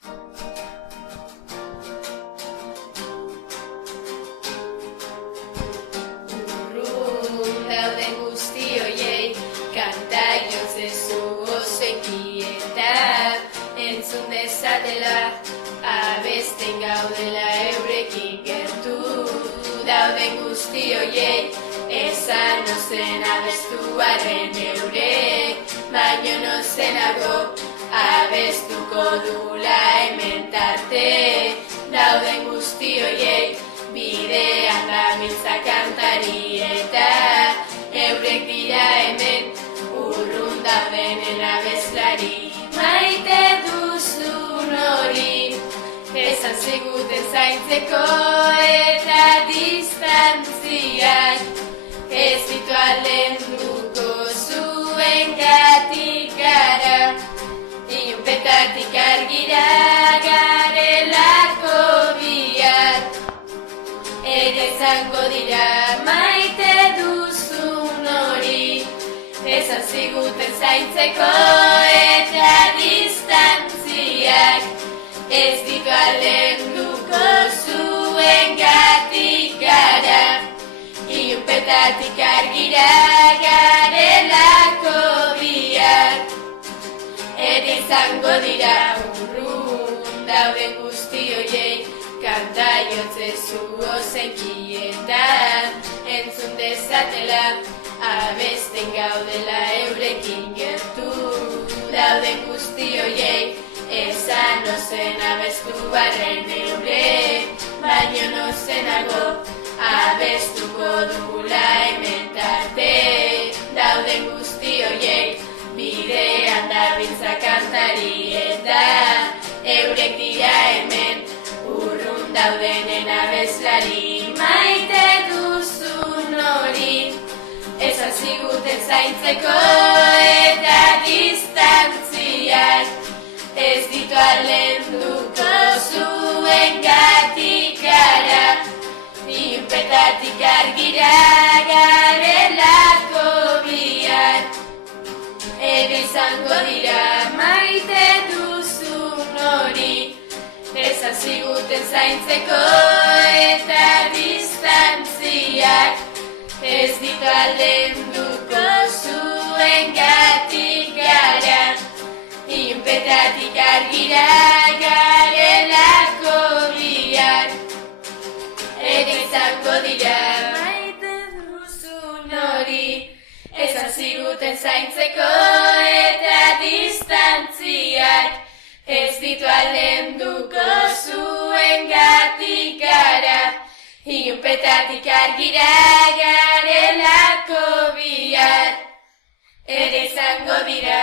Urrun dauden guzti hoiei, kanta jotzezu ozenki eta entzun dezatela, abesten gaudela eurekin gertu. Dauden guzti hoiei, esan ozen abestuaren eurek, baino nozenago abestuko dula hemen tarte. Dauden guzti hoiei, bidean dabiltza kantari eta eurek dira hemen urrun daudenen abeslari. Maite duzun hori, esan ziguten zaintzeko eta distantziak ez ditu aldenduko zuengatik gara. Ilunpetatik argira garelako biak, ere izango dira maite duzun hori, esan ziguten zaintzeko eta distantziak ez ditu aldenduko zuengatik gara. Ilunpetatik argira garelako biak, ere izango dira urrun dauden guzti hoiei, kanta jotzezu ozenki eta entzun dezatela, abesten gaudela eurekin gertu. Dauden guzti hoiei, esan ozen abestu barren eurek, baino nozenago abestuko dugula hemen tarte. Dauden guzti hoiei, bidean dabiltza kantari eta eurek dira hemen urrun daudenen abeslari. Maite duzun hori, esan ziguten zaintzeko eta distantziak ez ditu aldenduko zuengatik gara. Ilunpetatik argira garelako biak, ere izango dira maite duzun hori, esan ziguten zaintzeko eta distantziak ez ditu aldenduko zuengatik gara. Ilunpetatik argira garelako biak, ere izango dira maite duzun hori, esan ziguten zaintzeko eta distantziak ez ditu aldenduko zuengatik gara. Ilunpetatik argira garelako biak, ere izango dira